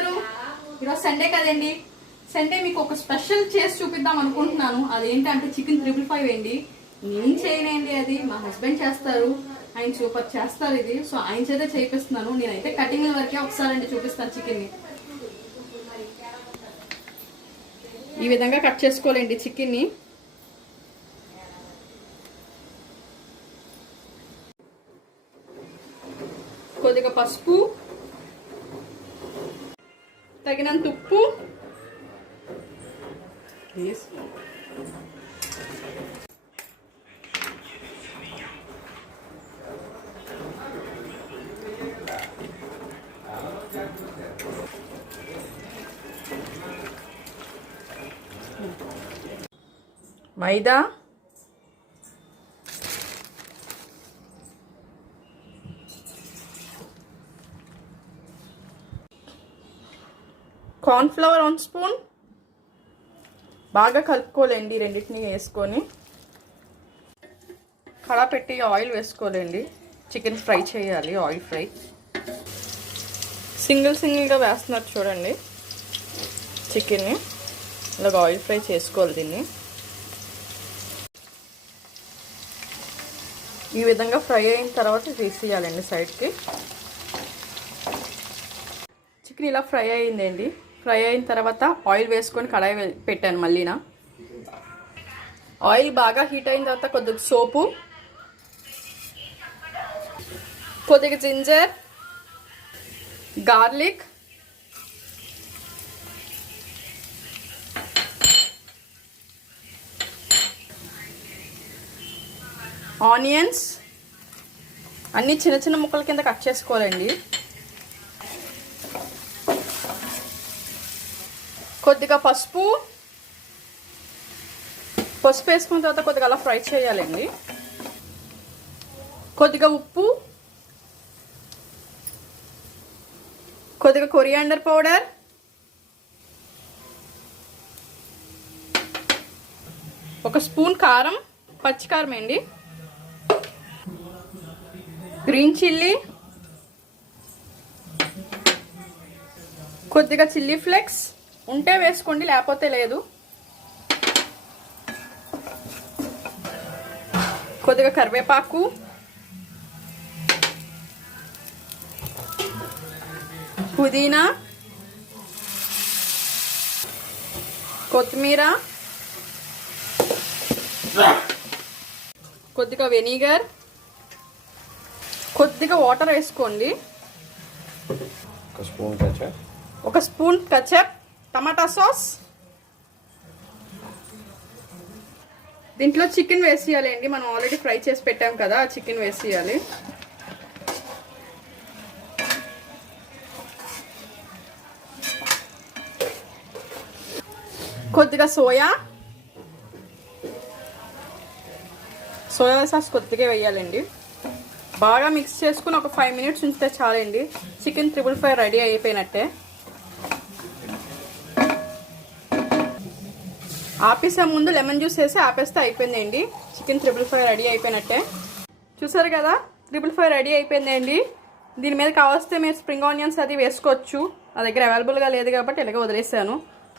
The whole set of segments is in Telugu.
చేస్తున్నారు? ఈరోజు సండే కదండి. సండే మీకు ఒక స్పెషల్ చేసి చూపిద్దాం అనుకుంటున్నాను. అదేంటంటే చికెన్ 555 అండి. నేను చేయనండి, అది మా హస్బెండ్ చేస్తారు. ఆయన సూపర్ చేస్తారు ఇది. సో ఆయన చేతే చేపిస్తున్నాను. నేనైతే కటింగ్ వరకే ఒకసారి అండి చూపిస్తాను. చికెన్ని ఈ విధంగా కట్ చేసుకోవాలండి. చికెన్ని కొద్దిగా పసుపు, తగినంత ఉప్పు, మైదా, కార్న్ఫ్లవర్ 1 స్పూన్. బాగా కలుపుకోలేండి. రెండింటిని వేసుకొని కడా పెట్టి ఆయిల్ వేసుకోలేండి. చికెన్ ఫ్రై చేయాలి. ఆయిల్ ఫ్రై సింగిల్గా వేస్తున్నారు చూడండి. చికెన్ని ఇలాగ ఆయిల్ ఫ్రై చేసుకోవాలి. దీన్ని ఈ విధంగా ఫ్రై అయిన తర్వాత తీసేయాలండి సైడ్కి. చికెన్ ఇలా ఫ్రై అయిందండి. ఫ్రై అయిన తర్వాత ఆయిల్ వేసుకొని కడాయి పెట్టాను. మళ్ళీనా ఆయిల్ బాగా హీట్ అయిన తర్వాత కొద్దిగా సోపు, కొద్దిగా జింజర్, గార్లిక్, ఆనియన్స్ అన్నీ చిన్న చిన్న ముక్కల కింద కట్ చేసుకోవాలండి. కొద్దిగా పసుపు వేసుకున్న తర్వాత కొద్దిగా అలా ఫ్రై చేయాలండి. కొద్దిగా ఉప్పు, కొద్దిగా కొరియాండర్ పౌడర్, ఒక స్పూన్ కారం, పచ్చికారం అండి, గ్రీన్ చిల్లీ, కొద్దిగా చిల్లీ ఫ్లేక్స్ ఉంటే వేసుకోండి, లేకపోతే లేదు. కొద్దిగా కరివేపాకు, పుదీనా, కొత్తిమీర, కొద్దిగా వెనిగర్, కొద్దిగా వాటర్ వేసుకోండి. ఒక స్పూన్ కచప్, టమాటా సాస్. దీంట్లో చికెన్ వేసేయాలండి. మనం ఆల్రెడీ ఫ్రై చేసి పెట్టాం కదా, చికెన్ వేసేయాలి. కొద్దిగా సోయా సాస్ కొద్దిగా వేయాలండి. బాగా మిక్స్ చేసుకుని ఒక 5 మినిట్స్ ఉంచితే చాలండి. చికెన్ 555 రెడీ అయిపోయినట్టే. ఆపేసే ముందు లెమన్ జ్యూస్ వేసి ఆపేస్తే అయిపోయిందండి. చికెన్ 555 రెడీ అయిపోయినట్టే. చూసారు కదా, 555 రెడీ అయిపోయిందండి. దీని మీద కావస్తే మీరు స్ప్రింగ్ ఆనియన్స్ అది వేసుకోవచ్చు. నా దగ్గర అవైలబుల్గా లేదు కాబట్టి ఇలాగే వదిలేసాను.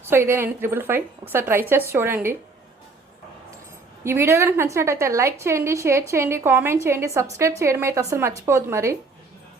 సో ఇదేనండి 555. ఒకసారి ట్రై చేసి చూడండి. ఈ వీడియో కనుక నచ్చినట్టయితే లైక్ చేయండి, షేర్ చేయండి, కామెంట్ చేయండి, సబ్స్క్రైబ్ చేయడం అయితే అసలు మర్చిపోవద్దు మరి.